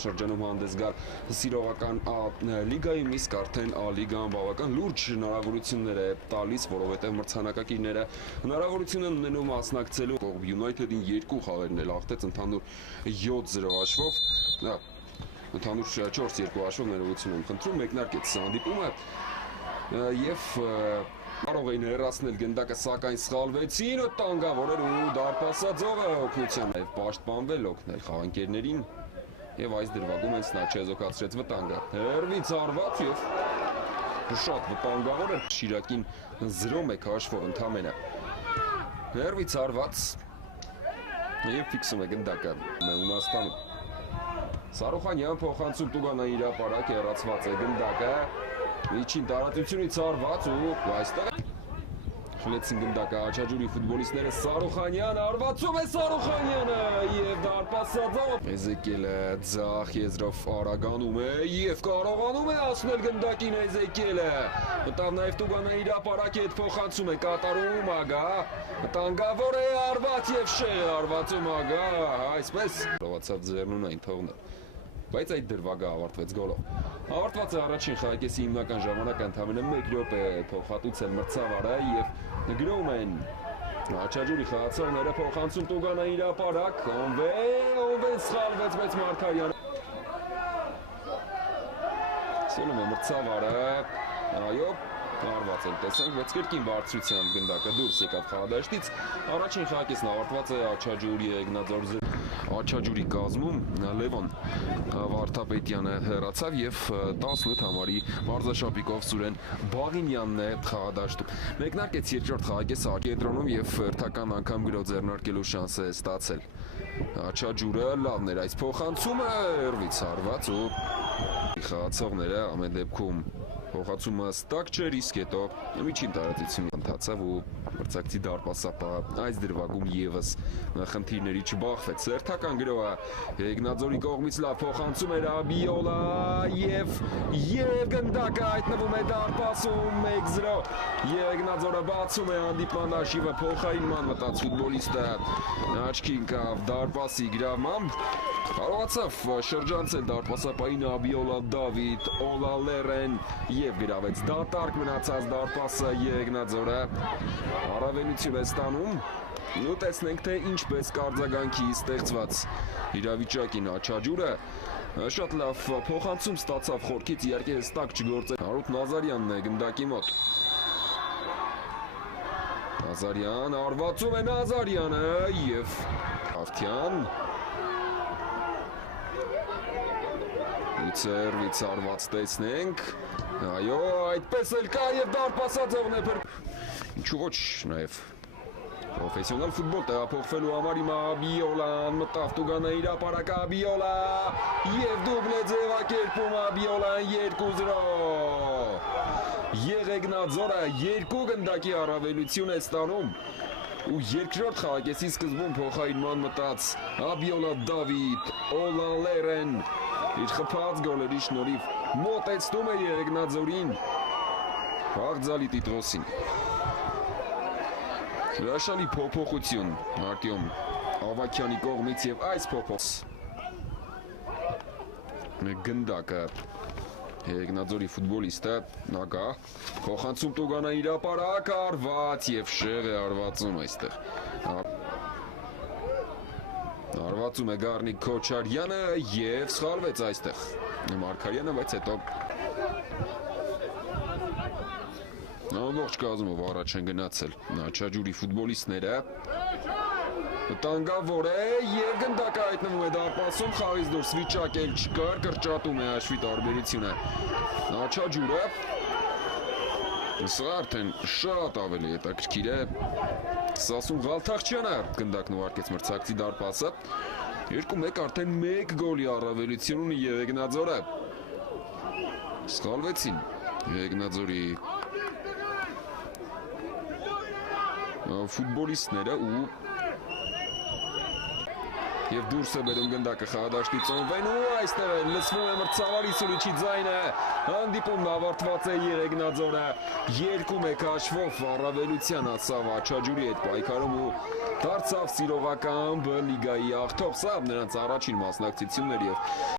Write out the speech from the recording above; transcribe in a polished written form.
տարածաշրջանում հանդես գալ սիրողական լիգայում, իսկ արդեն լիգան բավական լուրջ հնարավորություններ է տալիս, որովհետև մրցանակակիրները հնարավորություն են ունենում մասնակցելու United-ին 2 խաղերն էլ հաղթեց ընդհանուր 7-0 հաշվով, ընդհանուր 4-2 հաշվով ներողություն եմ խնդրում, մեկնարկեց հանդիպումը եւ կարող էին հեռացնել գնդակը, սակայն սխալվեցին, տանգավոր էր ու դարպասաձողը օգնության եւ պաշտպանվել օգնել խաղանկերներին եւ այս դրվագում հենց նա չեզոքացրեց վտանգը։ Հերվից արված եւ շատ վտանգավոր էր Շիրակին 0-1 հաշվով ընդամենը։ Հերվից արված եւ ֆիքսում է գնդակը Ունաստանում։ Սարուխանյան փոխանցում Տուգանայի հրապարակ հեռացված է գնդակը։ Միջին տարածությունից արված ու այստեղ խլեցին գնդակը Աչաջուրի ֆուտբոլիստները Սարուխանյան արվածում է Սարուխանյանը եւ դարպասաձող Էզեկիելը ձախ եզրով արագանում է եւ կարողանում է հասնել գնդակին Էզեկիելը մտավ նաեւ Տուգանայի հրապարակի հետ փոխանցում է կատարում Ագա տանգավոր է արված եւ շեղ արվածում Ագա այսպես լավացավ ձեռնունային թողնել բայց այդ դրվագը ավարտվեց գոլով։ Ավարտված է առաջին խաղակեսի հիմնական ժամանակը ընդամենը 1 րոպե փոխհատուցել մրցավարը եւ գրում են Աչաջուրի խաղացողները փոխանցում Տուգանայի հրապարակ Օնվեն սխալվեց բայց Մարգարյանը սելում է մրցավարը այո արված են տեսանք բայց կրկին բարձրությամբ գնդակը դուրս եկավ խաղադաշտից առաջին խաղակեսն ավարտված է Աչաջուրի Էգնաձոր Աչաջուրի կազմում Լևոն Վարդապետյանը հեռացավ եւ 18 համարի մարզաշապիկով Սուրեն Բաղինյանն է խաղադաշտում։ Մեկնարկեց երկրորդ խաղակեսը կենտրոնում եւ հերթական անգամ գրո ձեռնարկելու շանս է ստացել։ Աչաջուրը լավն էր այս փոխանցումը հերվից արված ու խաղացողները ամեն դեպքում փոխանցումը ստակ չէր, իսկ հետո միջին տարածությունն ընթացավ ու մրցակցի դարպասապահը այս դրվագում եւս խնդիրների չբախվեց։ Հերթական գրոհը Էգնաձորի կողմից լավ փոխանցում էր Աբիոլա եւ գնդակը հայտնվում է դարպասում 1-0 Էգնաձորը բացում է հանդիպման հաշիվը փոխարինման մտած ֆուտբոլիստը աչքի ընկավ դարպասի գրավմամբ կարողացավ շրջանցել դարպասապահին Աբիոլա Դավիթ Օլալերեն եւ գրավեց դատարկ մնացած դարպասը Էգնաձորը առավելություն է ստանում ու տեսնենք թե ինչպես կարձագանքի ստեղծված իրավիճակին Աչաջուրը շատ լավ փոխանցում ստացավ խորքից իհարկե հստակ չգործեց Հարութ Նազարյանն է գնդակի մոտ Նազարյան արվածում է Նազարյանը եւ Ավթյան Իցերվից արված տեսնենք այո այդպես էլ կա եւ դարպասաձողն է ինչու ոչ նաեւ պրոֆեսիոնալ ֆուտբոլ տեղափոխվելու համար հիմա Աբիոլան մտավ Տուգանայի հրապարակ Աբիոլա եւ դուբլ է ձևակերպում Աբիոլան 2-0 Էգնաձորը 2 գնդակի առավելություն է ստանում ու երկրորդ խաղակեսի սկզբում փոխարինման մտած Աբիոլա Դավիթ Օլալերեն իր խփած գոլերի շնորհիվ մոտեցնում է Էգնաձորին Բաղձալի Տիտրոսին հրաշալի փոփոխություն Արտյոմ Ավակյանի կողմից եւ այս գնդակը Էգնաձորի ֆուտբոլիստը Նագա փոխանցում Տուգանայի հրապարակ արված եւ շեղ է արվածում այստեղ Արվածում է Գառնիկ Քոչարյանը եւ սխալվեց այստեղ Մարգարյանը, բայց հետո ամբողջ կազմով առաջ են գնացել Աչաջուրի ֆուտբոլիստները տանգավոր է եւ գնդակը հայտնվում է դարպասում խաղից դուրս վիճակ էլ չկար կրճատում է հաշվի տարբերությունը Աչաջուրը սա արդեն շատ ավելի հետաքրքիր է Սասուն Ղալթախչյանը գնդակն ուղարկեց մրցակցի դարպասը 2-1 արդեն 1 գոլի առավելություն ունի Էգնաձորը սխալվեցին Էգնաձորի ֆուտբոլիստները ու եւ դուրս է բերում գնդակը խաղադաշտից Օնվեն ու այստեղ լսվում է մրցավարի սուրիչի ձայնը հանդիպումն ավարտված է Էգնաձորը 2-1 հաշվով առավելության հասավ Աչաջուրի հետ պայքարում ու դարձավ սիրողական Բ լիգայի աղթող սա նրանց առաջին մասնակցությունն էր եւ